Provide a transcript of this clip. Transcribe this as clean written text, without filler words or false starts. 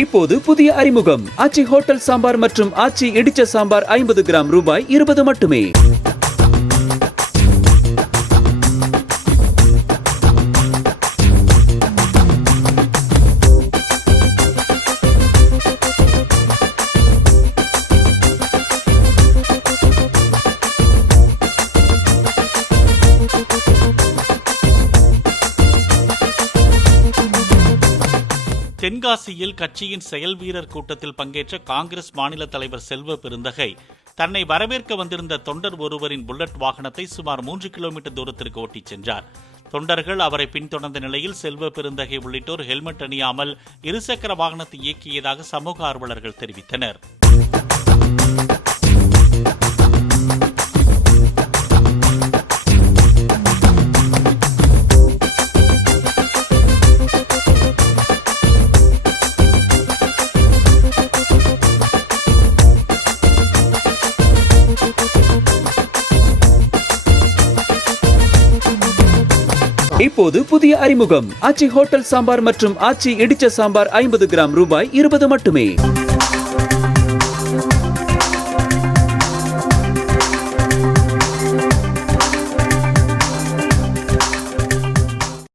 இப்போது புதிய அறிமுகம் ஆச்சி ஹோட்டல் சாம்பார் மற்றும் ஆச்சி இடிச்ச சாம்பார் 50 கிராம் ரூபாய் 20 மட்டுமே. தென்காசியில் கட்சியின் செயல் வீரர் கூட்டத்தில் பங்கேற்ற காங்கிரஸ் மாநில தலைவர் செல்வ பெருந்தகை தன்னை வரவேற்க வந்திருந்த தொண்டர் ஒருவரின் புல்லட் வாகனத்தை சுமார் 3 கிலோமீட்டர் தூரத்திற்கு ஓட்டிச் சென்றார். தொண்டர்கள் அவரை பின்தொடர்ந்த நிலையில் செல்வ பெருந்தகை உள்ளிட்டோர் ஹெல்மெட் அணியாமல் இருசக்கர வாகனத்தை இயக்கியதாக சமூக ஆர்வலர்கள் தெரிவித்தனர். இப்போது புதிய அறிமுகம் ஆச்சி ஹோட்டல் சாம்பார் மற்றும் ஆச்சி இடிச்ச சாம்பார் 50 கிராம் ரூபாய் 20 மட்டுமே.